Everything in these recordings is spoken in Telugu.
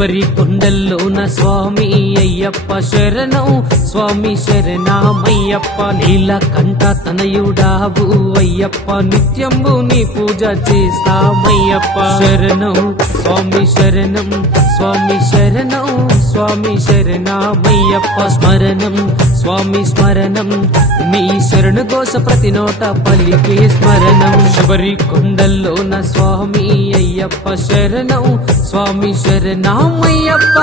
శబరి కొండల్లోన స్వామి అయ్యప్ప శరణం స్వామి శరణమయ్యప్ప నీలకంఠ తనయుడావు అయ్యప్ప నిత్యంబు నీ పూజ చేస్తామయ్యప్ప శరణం స్వామి శరణం స్వామి శరణం స్వామి శరణమయ్యప్ప స్మరణం స్వామి స్మరణం నీ శరణు ఘోష ప్రతి నోట పలికే స్మరణం శబరి కొండల్లోన స్వామి అయ్యప్ప శరణం స్వామి శరణమయ్యప్ప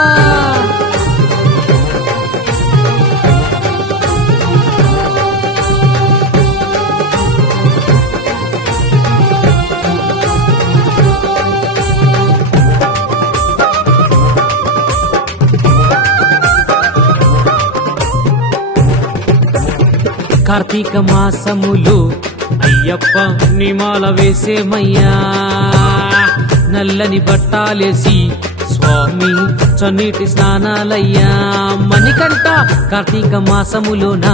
కార్తీక మాసములు అయ్యప్ప నిమాల వేసేమయ్యా నల్లని బట్టాలేసి స్వామి చన్నీటి స్నానాలయ్యా మణికంఠ కార్తీక మాసములోన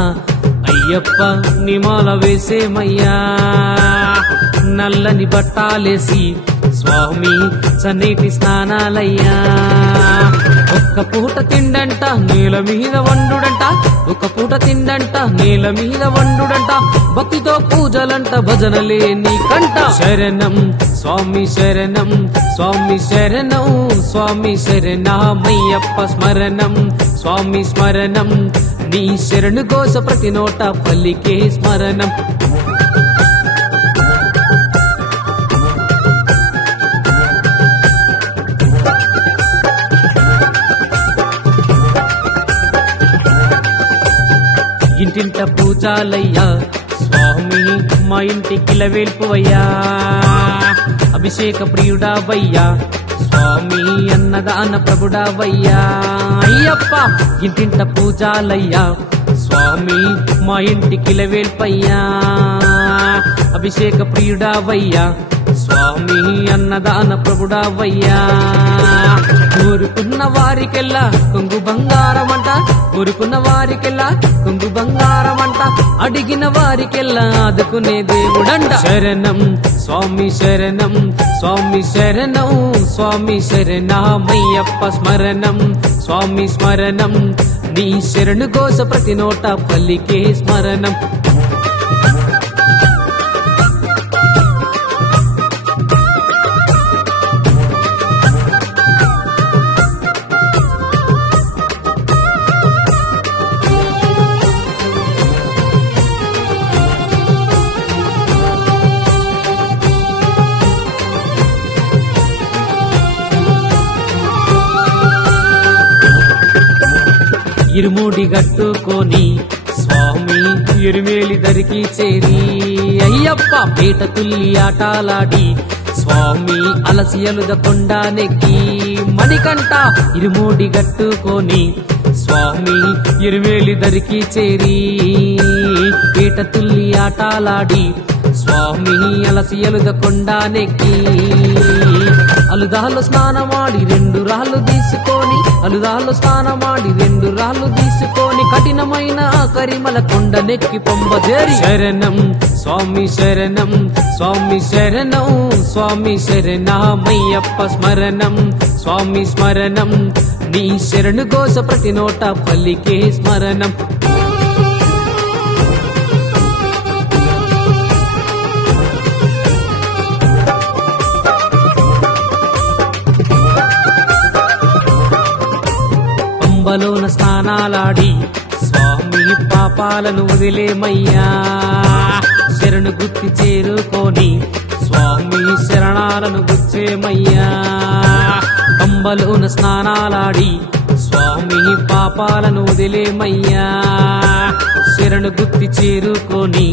అయ్యప్ప నిమాల వేసేమయ్యా నల్లని బట్టాలేసి స్వామి చన్నీటి స్నానాలయ్యా ఒక్క పూట తిండంట నేల మీద వండుడంట ఒక పూట తిండంట నేల మీద వండుడంట భక్తితో పూజలంట భజనలే నీకంట శరణం స్వామి శరణం స్వామి శరణం స్వామి శరణమయ్యప్ప స్మరణం స్వామి స్మరణం నీ శరణు ఘోష ప్రతి నోట పలికే స్మరణం ఇంటింట పూజాలయ్యా స్వామి మా ఇంటికి లవేల్పువయ్యా అభిషేక ప్రియుడావయ్యా స్వామి అన్నదాన ప్రభుడావయ్యా అయ్యప్ప ఇంటింట పూజాలయ్యా స్వామి మా ఇంటికి లవేల్పయ్యా అభిషేక ప్రియుడావయ్యా స్వామి అన్నదాన ప్రభుడావయ్యా కోరుకున్న వారికెల్లా కొంగు బంగారమంట కోరుకున్న వారికెల్లా కొంగు బంగారమంట అడిగిన వారికెల్లా ఆదుకునే దేవుడంట శరణం స్వామి శరణం స్వామి శరణం స్వామి శరణమయ్యప్ప స్మరణం స్వామి స్మరణం నీ శరణు ఘోష ప్రతి నోట పలికే స్మరణం ఇరుముడి గట్టుకొని స్వామి ఇరుమేలి దరికి చేరి అయ్యప్ప పేట తుల్లి ఆటలాడి స్వామి అలసియలుద కొండ నెక్కి మణికంఠ ఇరుముడి గట్టుకొని స్వామి ఇరుమేలి దరికి చేరి పేట తుల్లి ఆటలాడి స్వామి అలసియలుద కొండ నెక్కి అలుదాలో స్నానమాడి 2 రాళ్ళు తీసుకొని అలుదాలో స్నానమాడి 2 రాళ్ళు తీసుకొని కఠినమైన కరిమల కొండ నెక్కి పొంబజేరి శరణం స్వామి శరణం స్వామి శరణం స్వామి శరణమయ్యప్ప స్మరణం స్వామి స్మరణం నీ శరణు ఘోష ప్రతి నోట పలికే స్మరణం పంబలోన స్నానాలాడి స్వామి పాపాలను వదిలేమయ్యా శరణు గుర్తి చేరుకొని స్వామి శరణాలను గుచ్చేమయ్యా పంబలోన స్నానాలాడి స్వామి పాపాలను వదిలేమయ్యా శరణు గుర్తి చేరుకొని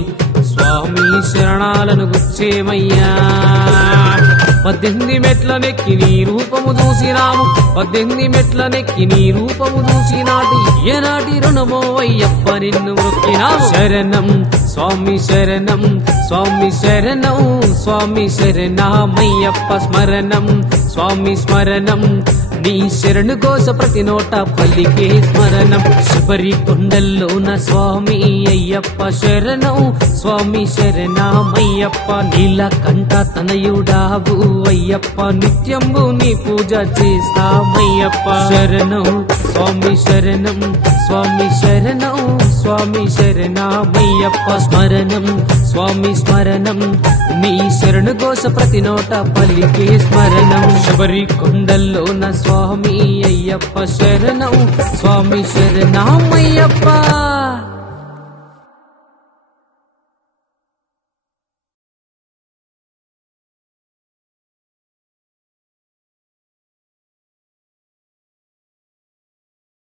స్వామి శరణాలను గుచ్చేమయ్యా 18 మెట్ల నెక్కి నీ రూపము చూసినాము 18 మెట్ల నెక్కి నీ రూపము చూసినాటి ఏనాటి రుణమో అయ్యప్ప నిన్ను మొక్కినాము శరణం స్వామి శరణం స్వామి శరణం స్వామి శరణమయ్యప్ప స్మరణం స్వామి స్మరణం నీ శరణు కోస ప్రతి నోట పలికే స్మరణం శబరి కొండల్లోన స్వామి అయ్యప్ప శరణం స్వామి శరణమయ్యప్ప నీలకంఠ తనయుడావు అయ్యప్ప నిత్యంబు నీ పూజ చేస్తామయ్యప్ప శరణం స్వామి శరణం స్వామి శరణం స్వామి శరణమయ్యప్ప స్మరణం స్వామి స్మరణం నీ శరణు కోస ప్రతి నోట పలికే స్మరణం శబరి కొండల్లోన స్వామి అయ్యప్ప శరణం స్వామి శరణమయ్యప్ప